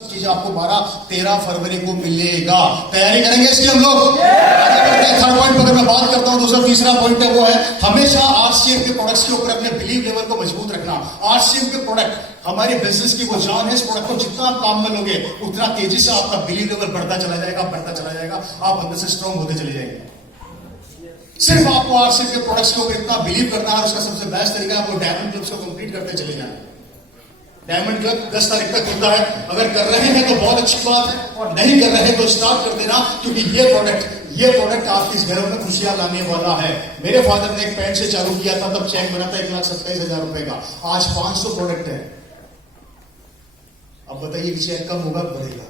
चीज आपको 12-13 फरवरी को मिलेगा। तैयारी करेंगे इसकी हम लोग। थर्ड पॉइंट पर अगर मैं बात करता हूं, दूसरा तीसरा पॉइंट है वो है हमेशा आरसीएम के प्रोडक्ट्स के ऊपर अपने बिलीव लेवल को मजबूत रखना। आरसीएम के प्रोडक्ट हमारे बिजनेस की वो जान है। इस प्रोडक्ट को जितना आप काम में लोगे उतना तेजी से आपका बिलीव लेवल बढ़ता चला जाएगा, आप अंदर से स्ट्रॉन्ग होते चले जाएंगे। सिर्फ आपको आरसीएम के प्रोडक्ट्स के ऊपर इतना बिलीव करना है। उसका सबसे बेस्ट तरीका आपको डायमंड क्लब्स को कंप्लीट करते चले जाना। डायमंड क्लब 10 तारीख तक होता है। अगर कर रहे हैं तो बहुत अच्छी बात है, और नहीं कर रहे हैं तो स्टार्ट कर देना, क्योंकि ये प्रोडक्ट आपके घरों में खुशियां लाने वाला है। मेरे फादर ने एक पैंट से चालू किया था, तब चेक बना था 1,27,000 रुपए का। आज 500 प्रोडक्ट है। अब बताइए कि चेक कम होगा बढ़ेगा?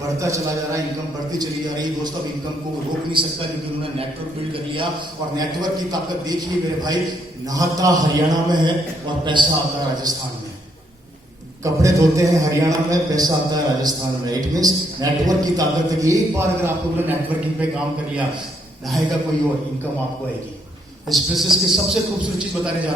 बढ़ता चला जा रहा है, इनकम बढ़ती चली जा रही। दोस्तों, अब इनकम को रोक नहीं सकता, क्योंकि उन्होंने नेटवर्क बिल्ड कर लिया। और नेटवर्क की ताकत देखिए मेरे भाई, नहाता हरियाणा में है और पैसा आता राजस्थान में। कपड़े धोते हैं हरियाणा में, पैसा आता है राजस्थान में। इट मीन्स नेटवर्क की ताकत है कि एक बार अगर आप लोगों ने नेटवर्किंग पे काम कर लिया, नहाएगा कोई और, इनकम आपको आएगी। इस बिजनेस की सबसे खूबसूरत चीज बताने जा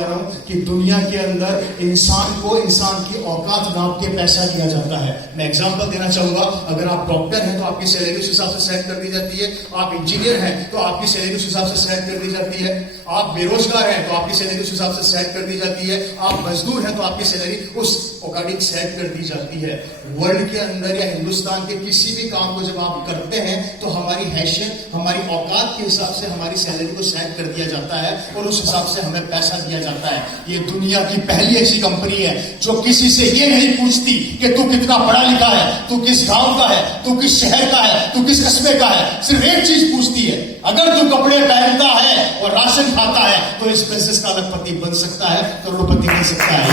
रहा हूं कि दुनिया के अंदर इंसान को इंसान की औकात नाप के पैसा दिया जाता है। मैं एग्जांपल देना चाहूंगा। अगर आप डॉक्टर हैं तो आपकी सैलरी उस हिसाब से सेट कर दी जाती है। आप इंजीनियर हैं तो आपकी सैलरी उस हिसाब से सेट कर दी जाती है। आप बेरोजगार हैं तो आपकी सैलरी उस हिसाब से सेट कर दी जाती है। आप मजदूर हैं तो आपकी सैलरी उस अकॉर्डिंग सेट कर दी जाती है। वर्ल्ड के अंदर या हिंदुस्तान के किसी भी काम को जब आप करते हैं तो हमारी हैसियत, हमारी औकात के हिसाब से हमारी सैलरी को सेट कर दिया जाता है, और उस हिसाब से हमें पैसा दिया जाता है। ये दुनिया की पहली ऐसी कंपनी है जो किसी से ये नहीं पूछती कि तू कितना पढ़ा लिखा है, तू किस गांव का है, तू किस शहर का है, तू किस कस्बे का है। सिर्फ एक चीज पूछती है, अगर तू कपड़े पहनता है और राशन खाता है तो इस बिजनेस का अरबपति बन सकता है, करोड़पति बन सकता है।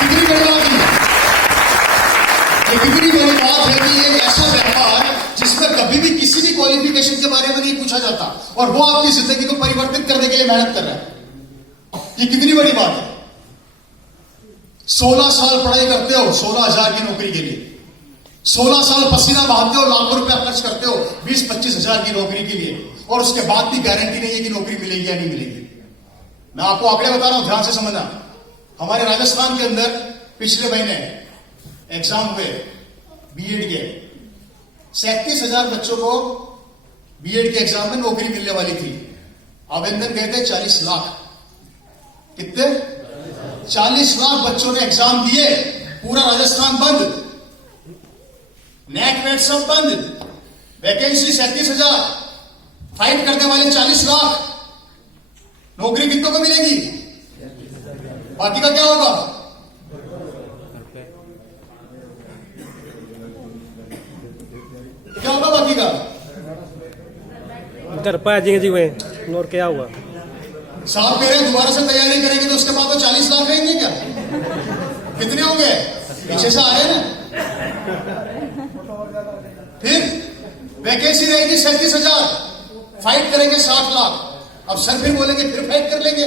कितनी बड़ी बात है, ये कितनी बड़ी बात है कि ये ऐसा व्यापार जिसमें कभी भी किसी भी क्वालिफिकेशन के बारे में नहीं पूछा जाता, और वो आपकी जिंदगी को परिवर्तित करने के लिए मेहनत कर रहा है। ये कितनी बड़ी बात है। 16 साल पढ़ाई करते हो 16,000 की नौकरी के लिए, 16 साल पसीना बहाते हो, लाखों रुपया खर्च करते हो 20-25 हजार की नौकरी के लिए, और उसके बाद भी गारंटी नहीं है कि नौकरी मिलेगी या नहीं मिलेगी। मैं आपको आंकड़े बता रहा हूं, ध्यान से समझना। हमारे राजस्थान के अंदर पिछले महीने एग्जाम हुए बीएड के। 37,000 बच्चों को बीएड के एग्जाम में नौकरी मिलने वाली थी। आवेदन गए थे 40 लाख। कितने? 40 लाख बच्चों ने एग्जाम दिए। पूरा राजस्थान बंद, नेट वेट सब बंद, वैकेंसी 37,000, फाइट करने वाले 40 लाख। नौकरी कितनों को मिलेगी? बाकी का क्या होगा? क्या होगा बाकी का? इधर पाएंगे जी वे और क्या हुआ? साहब कह रहे हैं दोबारा से तैयारी करेंगे तो उसके बाद तो 40 लाख रहेंगे क्या? कितने होंगे? पीछे से आ रहे हैं ना। फिर वैकेंसी रहेगी 37,000, फाइट करेंगे 60 लाख। अब सर फिर बोलेंगे फिर फाइट कर लेंगे।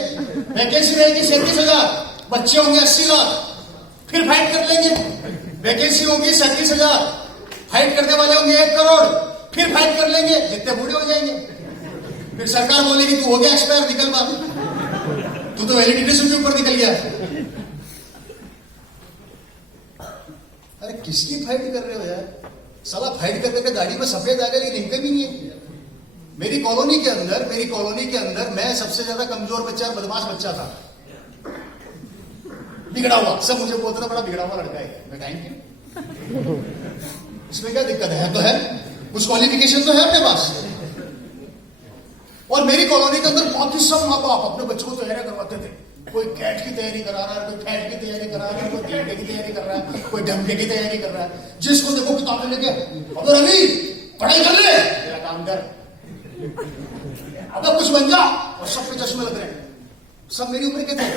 वैकेंसी रहेगी 37,000, बच्चे होंगे 80 लाख, फिर फाइट कर लेंगे। वैकेंसी होगी 37,000, फाइट करने वाले होंगे 1 करोड़, फिर फाइट कर लेंगे, जितने बूढ़े हो जाएंगे। फिर सरकार बोलेगी तू हो गया एक्सपायर, निकल बाहर, तू तो वैलिडिटी से भी ऊपर निकल गया। अरे किसकी फाइट कर रहे हो यार? साला फाइट करते करते गाड़ी में सफेद आ गया, लेकिन इनकम ही नहीं है। मेरी कॉलोनी के अंदर मैं सबसे ज्यादा कमजोर बच्चा, बदमाश बच्चा था, बिगड़ा हुआ। सब मुझे बोलते था बड़ा बिगड़ा हुआ लड़का है। मैं थैंक यू, इसमें क्या दिक्कत है? तो है, कुछ क्वालिफिकेशन तो है अपने पास। और मेरी कॉलोनी के अंदर बहुत ही सब माँ बाप अपने बच्चों को तैयारी करवाते थे। कोई कैट की तैयारी करा रहा है, कोई फैट की तैयारी करा रहा है, कोई डंडे की तैयारी कर रहा है, कोई डंडे की तैयारी कर रहा है। जिसको देखो किताबें लेके, अबे रवि पढ़ाई कर ले, तेरा काम कर, अबे कुछ बन जा। और सब पे चश्मे लग रहे हैं, सब मेरी उम्र के थे।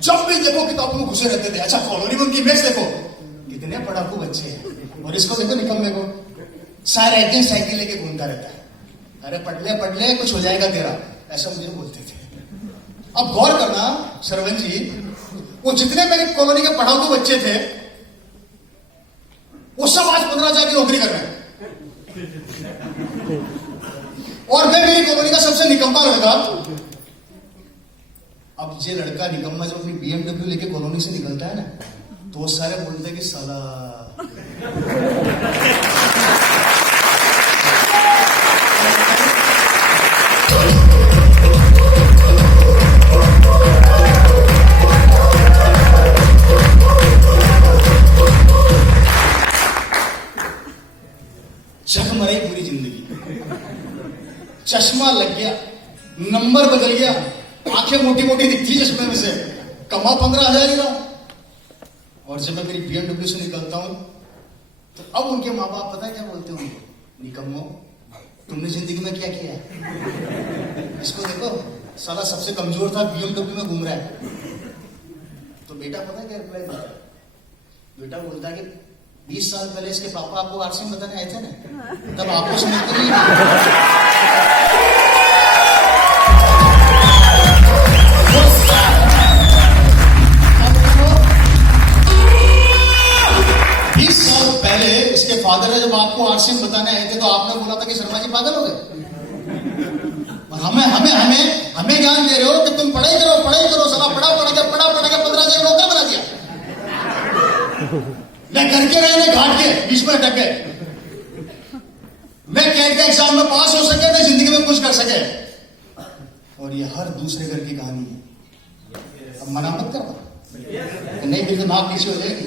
जब भी देखो किताबों में घुसे रहते थे। अच्छा, कॉलोनी में उनकी इमेज देखो, कितने पढ़ाकू बच्चे हैं। और इसको देखो निकम्मे को, सारे दिन साइकिल लेके घूमता रहता है। अरे पढ़ ले कुछ हो जाएगा तेरा, ऐसा मुझे बोलते थे। अब गौर करना सरवन जी, वो जितने मेरे कॉलोनी के पढ़ाकू बच्चे थे वो सब आज 15,000 की नौकरी कर रहे हैं, और मैं मेरी कॉलोनी का सबसे निकम्मा लड़का। अब ये लड़का निकम्मा जब अपनी BMW लेके कॉलोनी से निकलता है ना, तो वो सारे बोलते हैं कि साला जगमगाई पूरी जिंदगी, चश्मा लग गया, नंबर बदल गया, आंखें मोटी मोटी दिखती चश्मे में से, कमा 15,000 ही रहा। और जब मैं मेरी BMW से निकलता हूं तो अब उनके माँ बाप पता है क्या बोलते हैं उनको, निकम्मो तुमने जिंदगी में क्या किया है? इसको देखो साला सबसे कमजोर था, BMW में घूम रहा है। तो बेटा पता है क्या रिप्लाई देता है? बेटा बोलता है कि 20 साल पहले इसके पापा आपको आरसीएम बताने आए थे ना, तब आपको समझते नहीं। 20 साल पहले इसके फादर ने जब आपको आरसीएम बताने आए थे तो आपने बोला था कि शर्मा जी पागल हो गए। और हमें ज्ञान दे रहे हो कि तुम पढ़ाई करो साला पढ़ा के 15,000 नौकर बना दिया। मैं करके रहने घाट के बीच में अटक गए। मैं कैट के एग्जाम में पास हो सके तो जिंदगी में कुछ कर सके। और ये हर दूसरे घर की कहानी है। अब मना मत कर, नहीं फिर तो नाक पीछे हो जाएगी।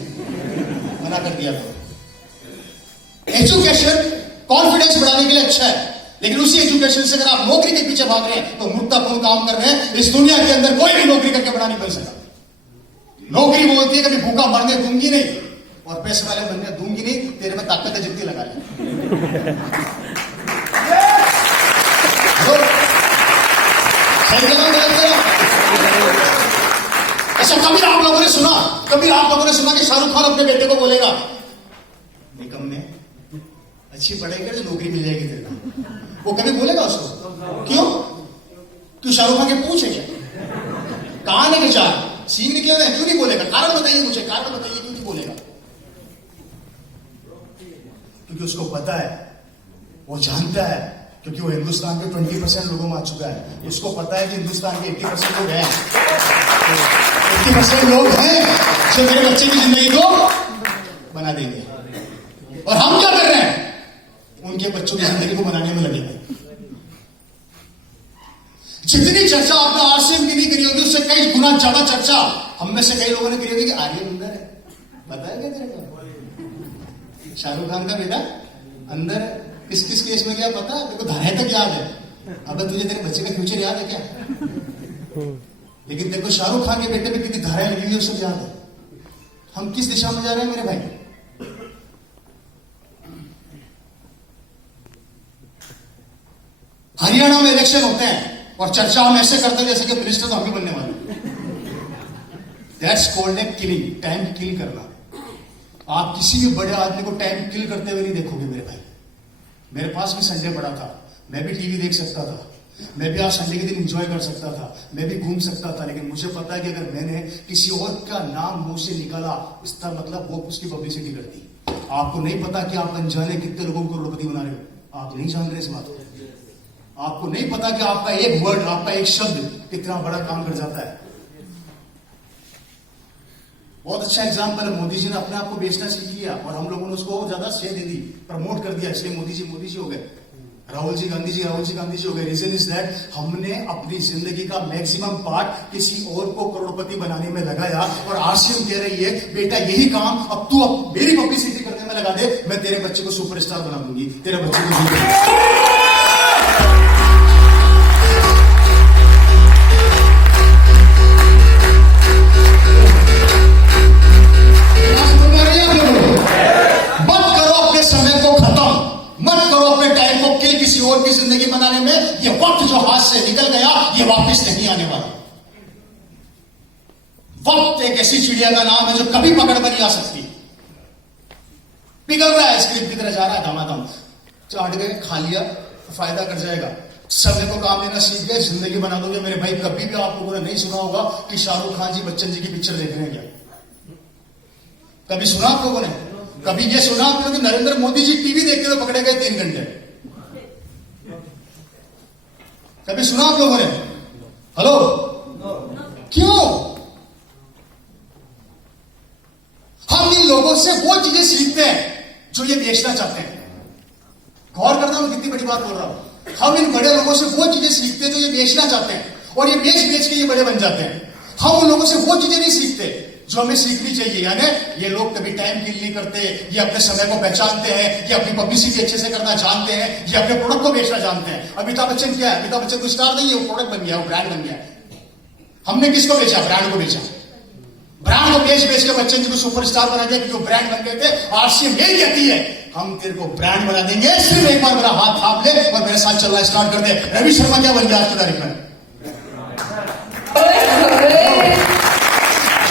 मना कर दिया तो। एजुकेशन कॉन्फिडेंस बढ़ाने के लिए अच्छा है, लेकिन उसी एजुकेशन से अगर आप नौकरी के पीछे भाग रहे हैं तो मूर्खतापूर्ण काम कर रहे हैं। इस दुनिया के अंदर कोई भी नौकरी करके बड़ा नहीं बन सकता। नौकरी बोलती है कभी भूखा मरने दूंगी नहीं और पैसे वाले बनने दूंगी नहीं, तेरे में ताकत है जितनी लगा ले। सही करो, गलत करो। अच्छा कभी आप लोगों ने सुना कि शाहरुख खान अपने बेटे को बोलेगा, निकम्मे अच्छी पढ़ाई कर नौकरी मिल जाएगी तेरे को। वो कभी बोलेगा उसको? क्यों शाहरुख खान के पूछे क्या? कहां है विचार? सीख निकले हुए क्यों नहीं बोलेगा? कारण बताइए मुझे, कारण बताइए क्यों नहीं बोलेगा? क्योंकि उसको पता है, वो जानता है, क्योंकि वो हिंदुस्तान के 20% लोगों में आ चुका है। उसको पता है कि हिंदुस्तान के 80% लोग हैं, 80% लोग हैं जो मेरे बच्चे की जिंदगी को बना देंगे। और हम क्या कर रहे हैं? उनके बच्चों की जिंदगी को बनाने में लगे हैं। जितनी चर्चा आपने आरसीएम की नहीं करी होगी उससे कई गुना ज्यादा चर्चा हम में से कई लोगों ने करी होगी कि आर्यन अंदर है। बताया क्या तेरे को? शाहरुख खान का बेटा अंदर किस किस केस में गया पता है? देखो धाराएं तक याद है। अब तुझे तेरे बच्चे का फ्यूचर याद है क्या? लेकिन देखो शाहरुख खान के बेटे पे कितनी धाराएं लगी हुई है, सब याद है। हम किस दिशा में जा रहे हैं मेरे भाई? हरियाणा में इलेक्शन होते हैं और चर्चा हम ऐसे करते हैं जैसे कि मिनिस्टर तो हम भी बनने वाले। That's called a killing, time किल करना। आप किसी भी बड़े आदमी को टाइम किल करते हुए नहीं देखोगे मेरे भाई। मेरे पास भी संडे पड़ा था, मैं भी टीवी देख सकता था, मैं भी आज संडे के दिन एंजॉय कर सकता था, मैं भी घूम सकता था। लेकिन मुझे पता है कि अगर मैंने किसी और का नाम मुंह से निकाला इसका मतलब वो उसकी पब्लिसिटी करती। आपको नहीं पता कि आप अनजाने कितने लोगों को करोड़पति बना रहे हो। आप नहीं जान रहे इस बात को। आपको नहीं पता कि आपका एक वर्ड, आपका एक शब्द कितना बड़ा काम कर जाता है। बहुत अच्छा एग्जाम्पल है, मोदी जी ने अपने आप को बेचना सीख लिया और हम लोगों ने उसको ज्यादा श्रेय दे दी, प्रमोट कर दिया, इसलिए मोदी जी हो गए। राहुल जी गांधी जी हो गए। रीजन इज दैट हमने अपनी जिंदगी का मैक्सिमम पार्ट किसी और को करोड़पति बनाने में लगाया। और आरसीएम कह रही है बेटा यही काम अब तू मेरी पब्लिसिटी करने में लगा दे, मैं तेरे बच्चे को सुपरस्टार बना दूंगी, तेरे बच्चे को और की जिंदगी बनाने में। ये वक्त जो हाथ से निकल गया ये वापस नहीं आने वाला। वक्त एक ऐसी चिड़िया का नाम है जो कभी पकड़ में नहीं आ सकती। पिघल रहा है, आइसक्रीम की तरह जा रहा है, दामादम चाट गए, खा लिया तो फायदा कर जाएगा। समय को काम लेना सीख गए, जिंदगी बना दोगे मेरे भाई। कभी भी आप लोगों ने नहीं सुना होगा कि शाहरुख खान जी बच्चन जी की पिक्चर देख रहे हैं क्या? कभी सुना आप लोगों ने? कभी ये सुना आप लोगों ने नरेंद्र मोदी जी टीवी देखते हुए पकड़े गए 3 घंटे? कभी सुना आप लोगों ने? हेलो, क्यों? हम इन लोगों से वो चीजें सीखते हैं जो ये बेचना चाहते हैं। गौर करना मैं कितनी बड़ी बात बोल रहा हूं। हम इन बड़े लोगों से वो चीजें सीखते हैं जो ये बेचना चाहते हैं, और ये बेच बेच के ये बड़े बन जाते हैं। हम उन लोगों से वो चीजें नहीं सीखते जो हमें सीखनी चाहिए। यानी ये लोग कभी टाइम किल नहीं करते, ये अपने समय को पहचानते हैं, ये अपनी पब्लिसिटी अच्छे से करना जानते हैं, ये अपने प्रोडक्ट को बेचना जानते हैं। अमिताभ बच्चन क्या है? अमिताभ बच्चन को स्टार नहीं है, वो प्रोडक्ट बन गया, वो ब्रांड बन गया। हमने किसको बेचा? ब्रांड को बेचा। ब्रांड को बेच बेच के बच्चन जी को सुपरस्टार बना दिया, जो ब्रांड बन गए थे। आरसीएम यही कहती है, हम तेरे को ब्रांड बना देंगे, सिर्फ एक बार मेरा हाथ थाप ले और मेरे साथ चलना स्टार्ट कर दे। रवि शर्मा क्या बन गया आज की तारीख में?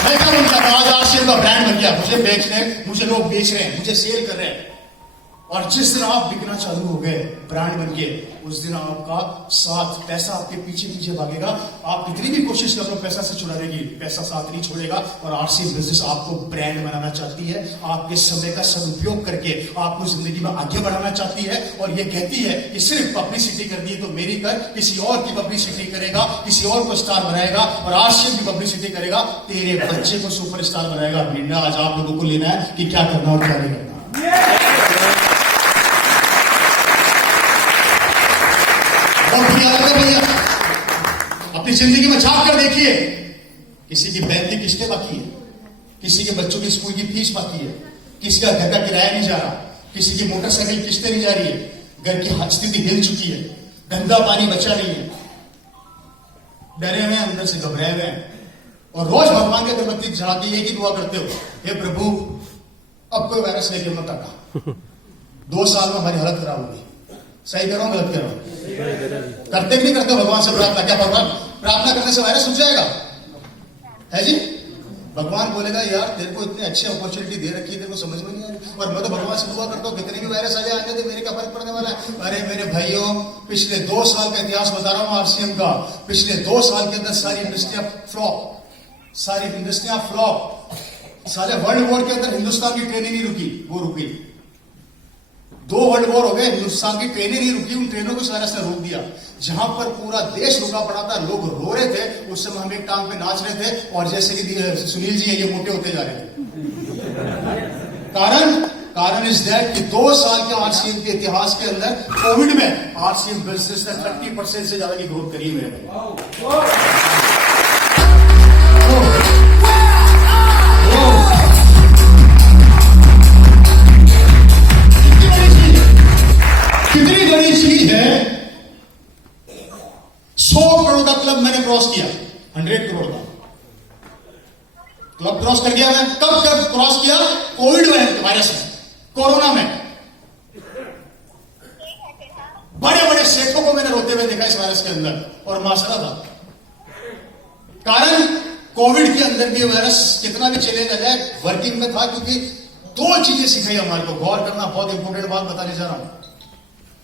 मैं क्या बनता था? आज आरसीएम का ब्रांड बन गया। मुझे बेच रहे हैं, मुझे लोग बेच रहे हैं, मुझे सेल कर रहे हैं। और जिस दिन आप बिकना चालू हो गए ब्रांड बन के, उस दिन आपका साथ, पैसा आपके पीछे पीछे भागेगा। आप कितनी भी कोशिश कर लो पैसा से छुड़ाने की, पैसा साथ नहीं छोड़ेगा। और आरसीएम बिजनेस आपको ब्रांड बनाना चाहती है, आपके समय का सदुपयोग करके आपको जिंदगी में आगे बढ़ाना चाहती है। और ये कहती है कि सिर्फ पब्लिसिटी करनी है तो मेरी कर, किसी और की पब्लिसिटी करेगा, किसी और को स्टार बनाएगा, और आरसीएम की पब्लिसिटी करेगा, तेरे बच्चे को सुपरस्टार बनाएगा। निर्णय आज आप लोगों को लेना है कि क्या करना और क्या नहीं करना। भैया अपनी जिंदगी में झांक कर देखिए, किसी की बैंक की किस्तें बाकी है, किसी के बच्चों की स्कूल की फीस बाकी है, किसी का घर का किराया नहीं जा रहा, किसी की मोटरसाइकिल किस्तें नहीं जा रही है, घर की स्थिति हिल चुकी है, गंदा पानी बचा नहीं है, डरे हुए हैं, अंदर से घबराए हुए हैं, और रोज भगवान के अगरबत्ती जला के एक ही दुआ करते हो, हे प्रभु अब कोई वायरस लेके मत आना। 2 साल में हमारी हालत खराब होगी। सही करो गलत करो? करते कि नहीं करते भगवान से प्रार्थना? क्या भगवान प्रार्थना करने से वायरस रुक जाएगा? है जी? भगवान बोलेगा यार तेरे को इतनी अच्छी अपॉर्चुनिटी दे रखी है, तेरे को समझ में नहीं आ रही। और मैं तो भगवान से दुआ करता हूँ कितने भी वायरस आ जाए, आने दे, मेरे क्या फर्क पड़ने वाला है। अरे मेरे भाइयों, पिछले 2 साल का इतिहास बता रहा हूँ आरसीएम का। पिछले 2 साल के अंदर सारी इंडस्ट्रियां फ्लॉप, सारी इंडस्ट्रियां फ्लॉप। सारे वर्ल्ड वॉर के अंदर हिंदुस्तान की ट्रेनें नहीं रुकी, वो रुकी। 2 वर्ल्ड वॉर हो गए, हिंदुस्तान की ट्रेनें नहीं रुकी, उन ट्रेनों को वायरस ने रोक दिया। जहां पर पूरा देश रुका पड़ा था, लोग रो रहे थे, उस समय हम एक टांग पे नाच रहे थे, और जैसे कि सुनील जी है ये मोटे होते जा रहे थे। कारण इज दैट कि 2 साल के आरसीएम के इतिहास के अंदर कोविड में आरसीएम बिजनेस ने 30% से ज्यादा की ग्रोथ करी है मेरे भाई। कितनी बड़ी चीज है। 100 करोड़ का क्लब मैंने क्रॉस किया, 100 करोड़ का क्लब क्रॉस कर गया मैं। कब क्रॉस किया? कोविड वायरस में, कोरोना में। बड़े बड़े सेठों को मैंने रोते हुए देखा इस वायरस के अंदर, और मासरा था। कारण कोविड के अंदर भी वायरस कितना भी चले जाए वर्किंग में था, क्योंकि 2 चीजें सिखाई हमारे को। गौर करना, बहुत इंपॉर्टेंट बात बताने जा रहा हूं।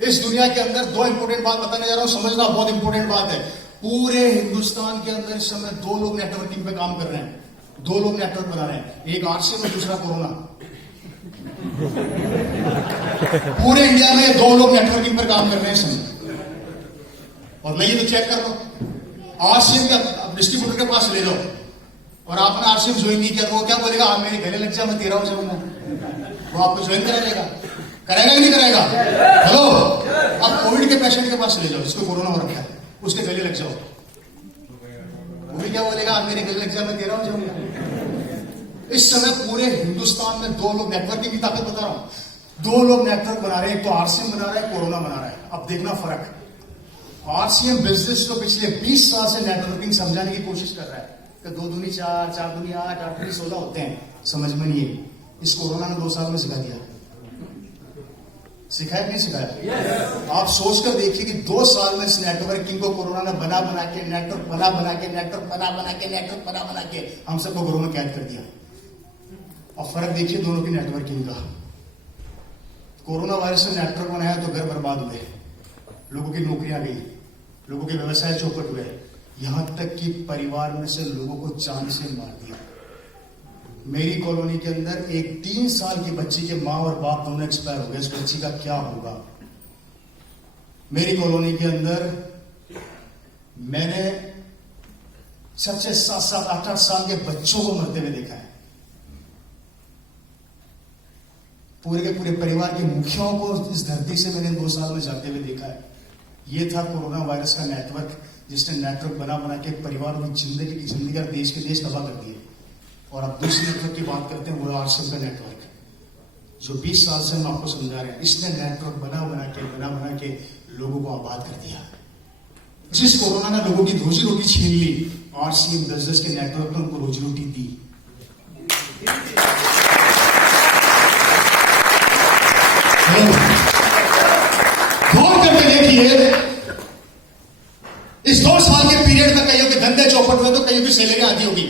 इस दुनिया के अंदर 2 इंपॉर्टेंट बात बताने जा रहा हूं, समझना बहुत इंपॉर्टेंट बात है। पूरे हिंदुस्तान के अंदर इस समय 2 लोग नेटवर्किंग पे काम कर रहे हैं, 2 लोग नेटवर्क बना रहे हैं, एक आरसीएम और दूसरा कोरोना। पूरे इंडिया में 2 लोग नेटवर्किंग पर काम कर रहे हैं इस समय। और नहीं तो चेक कर लो, आरसीएम का डिस्ट्रीब्यूटर के पास ले लो, और आपने आरसीएम ज्वाइन नहीं किया तो वो क्या बोलेगा? आप मेरे गले लग जा, मैं तेरा हो जाऊंगा। वो आपको ज्वाइन करेगा, करेगा कि नहीं करेगा? हेलो, आप कोविड के पेशेंट के पास ले जाओ, जिसको कोरोना हो रखा है, उसके गले लग जाओ, वो भी क्या बोलेगा? आप मेरे गले लग जाओ, मैं तेरा हो जाऊंगा। इस समय पूरे हिंदुस्तान में 2 लोग, नेटवर्किंग की ताकत बता रहा हूं, 2 लोग नेटवर्क बना रहे हैं, एक तो आरसीएम बना रहा है, कोरोना बना रहा है। अब देखना फर्क। आरसीएम बिजनेस तो पिछले 20 साल से नेटवर्किंग समझाने की कोशिश कर रहा है कि 2 दूनी 4, 4 दूनी 8, 8 दूनी 16 होते हैं, समझ में नहीं है। इस कोरोना ने 2 साल में सिखा दिया। सिखाया नहीं सिखाया? आप सोचकर देखिए कि 2 साल में इस नेटवर्किंग को कोरोना ने बना बना के, नेटवर्क बना बना के, नेटवर्क बना बना के, नेटवर्क बना बना के हम सबको घरों में कैद कर दिया। और फर्क देखिए दोनों की नेटवर्किंग का। कोरोना वायरस ने नेटवर्क बनाया तो घर बर्बाद हुए, लोगों की नौकरियां गई, लोगों के व्यवसाय चौपट हुए, यहां तक कि परिवार में से लोगों को जान से मार दिया। मेरी कॉलोनी के अंदर एक 3 साल की बच्ची के मां और बाप दोनों एक्सपायर हो गए। इस बच्ची का क्या होगा? मेरी कॉलोनी के अंदर मैंने 6-6, 7-7, 8-8 साल के बच्चों को मरते हुए देखा है। पूरे के पूरे परिवार के मुखियाओं को इस धरती से मैंने 2 साल में जाते हुए देखा है। ये था कोरोना वायरस का नेटवर्क, जिसने नेटवर्क बना बना के परिवारों की जिंदगी और देश के देश तबाह कर दिए। और अब दूसरे नेटवर्क की बात करते हैं, वो आरसीएम का नेटवर्क, जो 20 साल से हम आपको समझा रहे हैं। इसने नेटवर्क बना बना के लोगों को आबाद कर दिया। जिस कोरोना ने लोगों की रोजी रोटी छीन ली, आरसीएम बिजनेस के नेटवर्क ने उनको रोजी रोटी दी। गौर करके देखिए, इस 2 साल के पीरियड में कईयों के धंधे चौपट हुए तो कईयों की सैलरी आती होगी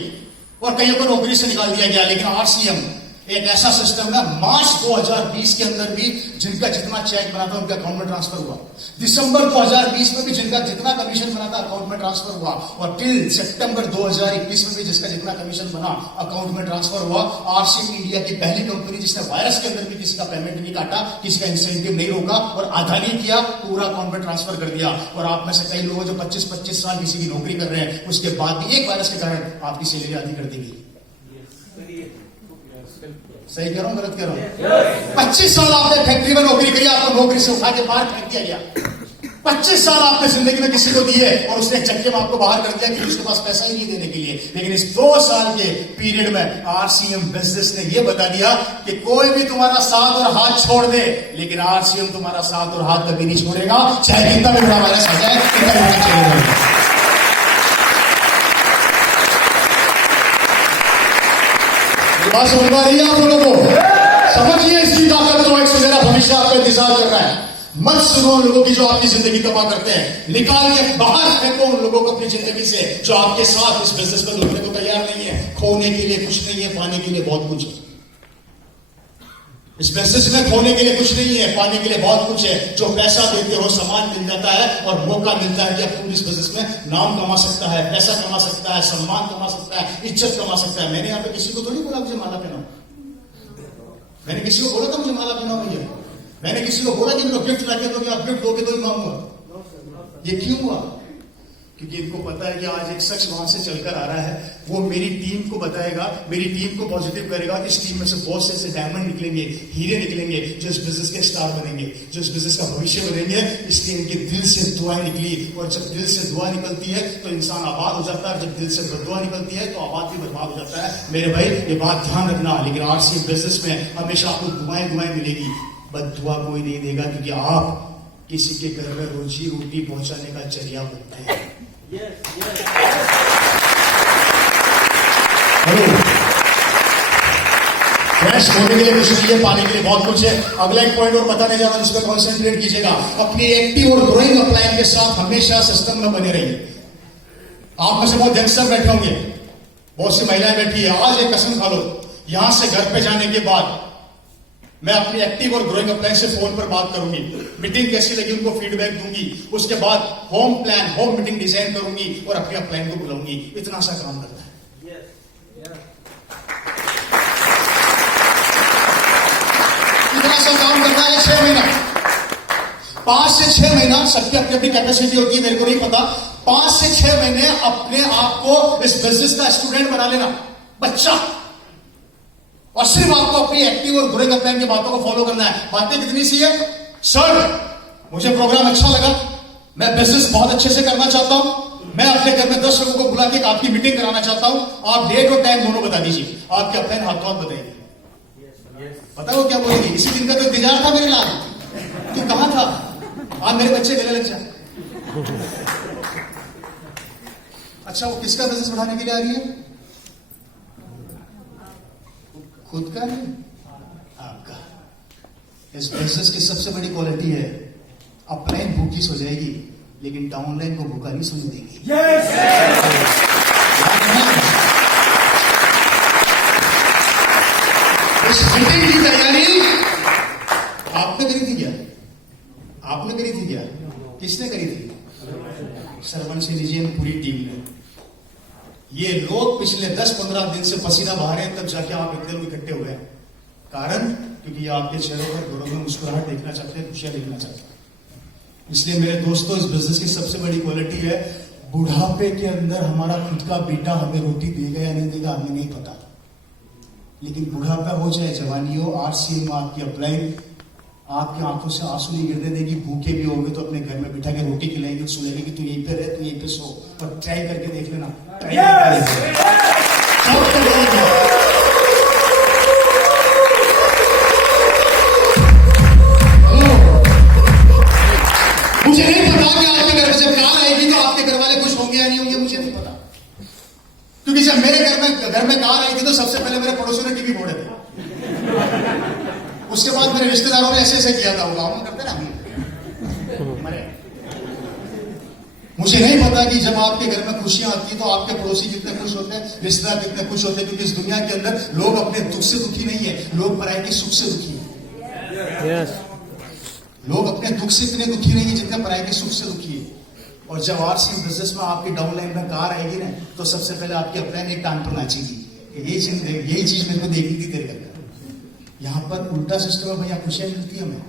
और कईयों को नौकरी से निकाल दिया गया। लेकिन आरसीएम एक ऐसा सिस्टम है, मार्च 2020 के अंदर भी जिनका जितना चेक बना था उनके अकाउंट में ट्रांसफर हुआ। दिसंबर 2020 में भी जिनका जितना कमीशन बना था अकाउंट में ट्रांसफर हुआ। और टिल सितंबर 2021 में भी जिसका जितना कमीशन बना अकाउंट में ट्रांसफर हुआ। आरसीएम इंडिया की पहली कंपनी जिसने वायरस के अंदर भी किसी का पेमेंट नहीं काटा, किसी का इंसेंटिव नहीं रोका और आधा नहीं किया, पूरा अकाउंट में ट्रांसफर कर दिया। और आप में से कई लोग जो 25-25 साल किसी की नौकरी कर रहे हैं, उसके बाद भी एक वायरस के कारण आपकी सैलरी आधी कर दी गई। सही कह रहा हूं, गलत कह रहा हूं? 25 साल आपने फैक्ट्री में नौकरी करी, आपको नौकरी से उठा के बाहर फेंक दिया गया। 25 साल आपने जिंदगी में किसी को दिए और उसने एक झटके में आपको बाहर कर दिया कि उसके पास पैसा ही नहीं देने के लिए। लेकिन इस 2 साल के पीरियड में आरसीएम बिजनेस ने यह बता दिया कि कोई भी तुम्हारा साथ और हाथ छोड़ दे, लेकिन आरसीएम तुम्हारा साथ और हाथ कभी नहीं छोड़ेगा, चाहे कितना भी बड़ा वायरस आ जाए, कितना भी छोड़ेगा। बात समझ पा रही है आप लोगों को? समझिए इसकी ताकत को, एक सुनहरा भविष्य आपका इंतजार कर रहा है। मत सुनो उन लोगों की जो आपकी जिंदगी तबाह करते हैं। निकाल के बाहर फेंको उन लोगों को अपनी जिंदगी से जो आपके साथ इस बिजनेस में जुड़ने को तैयार नहीं है। खोने के लिए कुछ नहीं है, पाने के लिए बहुत कुछ है। इस बिजनेस में खोने के लिए कुछ नहीं है, पाने के लिए बहुत कुछ है। जो पैसा देते हो सामान मिल जाता है और मौका मिलता है कि अब तुम इस बिजनेस में नाम कमा सकता है, पैसा कमा सकता है, सम्मान कमा सकता है, इज्जत कमा सकता है। मैंने यहाँ पे किसी को थोड़ी बोला मुझे माला पहनाओ। मैंने किसी को बोला था मुझे माला पहनाओ भैया। मैंने किसी को बोला कि मेरे को गिफ्ट लाके दोगे, आप गिफ्ट दोगे तो ही मांगूंगा। ये क्यों हुआ? क्योंकि इनको पता है कि आज एक शख्स वहां से चलकर आ रहा है, वो मेरी टीम को बताएगा, मेरी टीम को पॉजिटिव करेगा। इस टीम में से बहुत से डायमंड निकलेंगे, हीरे निकलेंगे, जो इस बिजनेस के स्टार बनेंगे, जो इस बिजनेस का भविष्य बनेंगे। इसलिए इनके दिल से दुआएं निकली, और जब दिल से दुआ निकलती है तो इंसान आबाद हो जाता है। जब दिल से दुआ निकलती है तो आबाद भी बर्बाद हो जाता है। मेरे भाई ये बात ध्यान रखना। लेकिन आरसीएम बिजनेस में हमेशा आपको दुआएं मिलेगी, बट दुआ कोई नहीं देगा, क्योंकि आप किसी के घर में रोजी रोटी पहुंचाने का जरिया बनते हैं। फ्रेश होने के लिए कुछ नहीं है, पाने के लिए बहुत कुछ है। अगला एक पॉइंट और बताने जा रहा हूं, उस पर कॉन्सेंट्रेट कीजिएगा। अपनी एक्टिव और ग्रोइंग अपलाइन के साथ हमेशा सिस्टम में बने रहिए। आप में से बहुत यंगस्टर बैठे होंगे, बहुत सी महिलाएं बैठी है। आज एक कसम खा लो, यहां से घर पे जाने के बाद मैं अपनी एक्टिव और ग्रोइंग अपलाइन से फोन पर बात करूंगी, मीटिंग कैसी लगी उनको फीडबैक दूंगी, उसके बाद home plan, home meeting design करूंगी और अपने अपलाइन को बुलाऊंगी। इतना सा काम करता है। इतना सा काम करता है 6 महीना, 5 से 6 महीना। सबकी अपनी अपनी कैपेसिटी होती है, मेरे को नहीं पता। 5 से 6 महीने अपने आप को इस बिजनेस का स्टूडेंट बना लेना, बच्चा, और सिर्फ आपको अपनी एक्टिव और ग्रोइंग अपलाइन की बातों को फॉलो करना है। बातें कितनी सी है? सर मुझे प्रोग्राम अच्छा लगा, मैं बिजनेस बहुत अच्छे से करना चाहता हूं, मैं अपने घर में 10 लोगों को बुला के आपकी मीटिंग कराना चाहता हूं, आप डेट और टाइम दोनों बता दीजिए। आपके अपलाइन हाथों हाथ बताएंगे। पता वो क्या बोलेगी? इसी दिन का तो इंतजार था मेरे लाल, तू कहां था? आप मेरे बच्चे गले लग जाए। अच्छा, वो किसका बिजनेस बढ़ाने के लिए आ रही है? खुद का नहीं, आपका। इस बिजनेस की सबसे बड़ी क्वालिटी है, अपलाइन भूखी सो जाएगी लेकिन डाउनलाइन को भूखा नहीं सोने देगी। इस मीटिंग की तैयारी आपने करी थी क्या? आपने करी थी क्या? किसने करी थी? श्रवण से लीजिए, पूरी टीम ने। ये लोग पिछले 10-15 दिन से पसीना बहा रहे हैं, तब जाके आप इतने लोग इकट्ठे हुए हैं। कारण क्योंकि आपके चेहरों पर, घरों में मुस्कुराहट देखना चाहते हैं, खुशियां देखना चाहते हैं। इसलिए मेरे दोस्तों, इस बिजनेस की सबसे बड़ी क्वालिटी है बुढ़ापे के अंदर हमारा खुद का बेटा हमें रोटी देगा या नहीं देगा हमें नहीं पता, लेकिन बुढ़ापा हो जाए जवानी हो, RCM आपकी अप्लाई, आपकी आंखों से आंसू नहीं गिरने देगी। भूखे भी होंगे तो अपने घर में बिठा के रोटी खिलाएंगे, सुनेंगे कि तू यहीं पे रहे, तू यहीं पे सो, और ट्राई करके देख लेना, ट्राई करके देख लेना। मुझे नहीं पता कि आपके घर में जब कार आएगी तो आपके घर वाले खुश होंगे या नहीं होंगे, मुझे नहीं पता, क्योंकि जब मेरे घर में कार आई थी तो सबसे पहले मेरे पड़ोसियों ने टीवी फोड़े थे, उसके बाद मेरे रिश्तेदारों ने ऐसे ऐसे किया था, वो गाँव में करते ना मरे। मुझे नहीं पता कि जब आपके घर में खुशियां आती है तो आपके पड़ोसी कितने खुश होते हैं, रिश्तेदार कितने खुश होते हैं, क्योंकि इस दुनिया के अंदर लोग अपने दुख से दुखी नहीं है, लोग पराये के सुख से दुखी है। Yes. लोग अपने दुख से इतने दुखी नहीं है जितने पराये के सुख से दुखी है। और जब RCM बिजनेस में आपकी डाउन लाइन में कार आएगी ना, तो सबसे पहले आपकी अपलाइन एक टांग पर नाचेगी, यही चीज मेरे को देखी थी तेरे घर। यहाँ पर उल्टा सिस्टम है भैया, खुशियां मिलती है हमें।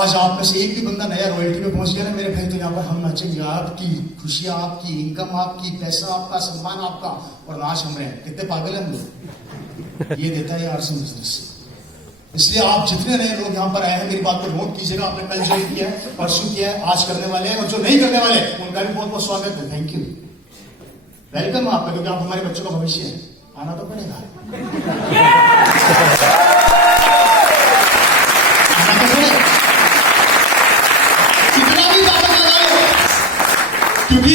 आज आप में से एक भी बंदा नया रॉयल्टी में पहुंच गया ना मेरे भाई, तो यहाँ पर हम नाचेंगे, आपकी खुशियां आपकी, इनकम आपकी, पैसा आपका, सम्मान आपका, और नाच हम रहे हैं। कितने पागल हैं हम लोग, ये देता है RCM बिजनेस। इसलिए आप जितने नए लोग यहाँ पर आए हैं, मेरी बात को नोट कीजिएगा, आपने कल ज्वाइन किया है, परसों किया है, आज करने वाले हैं, और जो नहीं करने वाले उनका भी बहुत बहुत स्वागत है। थैंक यू, वेलकम आपका, क्योंकि आप हमारे बच्चों का भविष्य है, आना तो पड़ेगा, आना तो पड़ेगा, कितना भी ताकत लगाओ, क्योंकि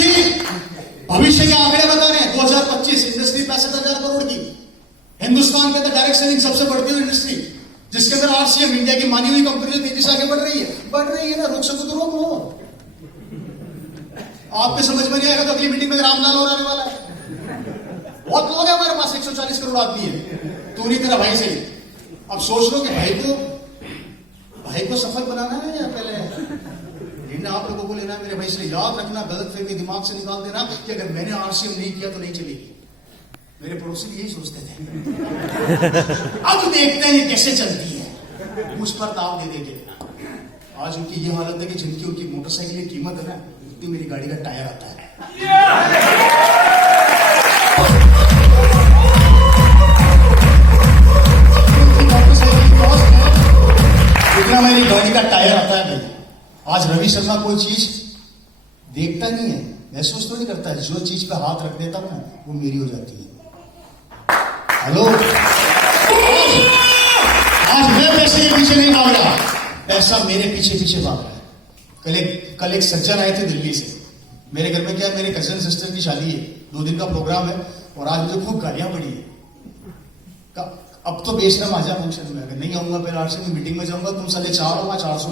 भविष्य के आंकड़े बता रहे हैं 2025 इंडस्ट्री 65,000 करोड़ की, हिंदुस्तान के अंदर डायरेक्ट सेलिंग सबसे बढ़ती हुई इंडस्ट्री, जिसके अंदर RCM इंडिया की मानी हुई कंपनी तेजी से आगे बढ़ रही है ना, रोक सको तो रोक लो। आपके समझ में नहीं आएगा तो अगली मीटिंग में रामलाल और आने वाला है। बहुत लोग हैं हमारे पास, 140 करोड़ आदमी है, तू नहीं तेरा भाई सही। अब सोच लो कि भाई को सफल बनाना है या पहले निर्णय आप लोगों को लेना है। मेरे भाई से याद रखना, गलत फहमी दिमाग से निकाल देना कि अगर मैंने RCM नहीं किया तो नहीं चलेगी। मेरे पड़ोसी यही सोचते थे। अब देखते हैं ये कैसे चलती है, मुझ पर दाव दे देंगे। आज उनकी ये हालत है कि जिनकी उनकी मोटरसाइकिल की कीमत है ना, उतनी मेरी गाड़ी का टायर आता है। इतना मेरी गाड़ी का टायर आता है भाई। आज रवि शर्मा कोई चीज देखता नहीं है, महसूस तो नहीं करता है, जो चीज पे हाथ रख देता हूं ना वो मेरी हो जाती है। हेलो, आज मैं पैसे के पीछे नहीं भाग रहा, पैसा मेरे पीछे पीछे भाग रहा है। कल एक सज्जन आए थे दिल्ली से मेरे घर में, क्या मेरे कजन सिस्टर की शादी है, 2 दिन का प्रोग्राम है, और आज मुझे खूब गालियां पड़ी है। अब तो बेशरम आ जा फंक्शन में, अगर नहीं आऊंगा पहले RCM की मीटिंग में जाऊंगा, तुम साले 4 होगा 400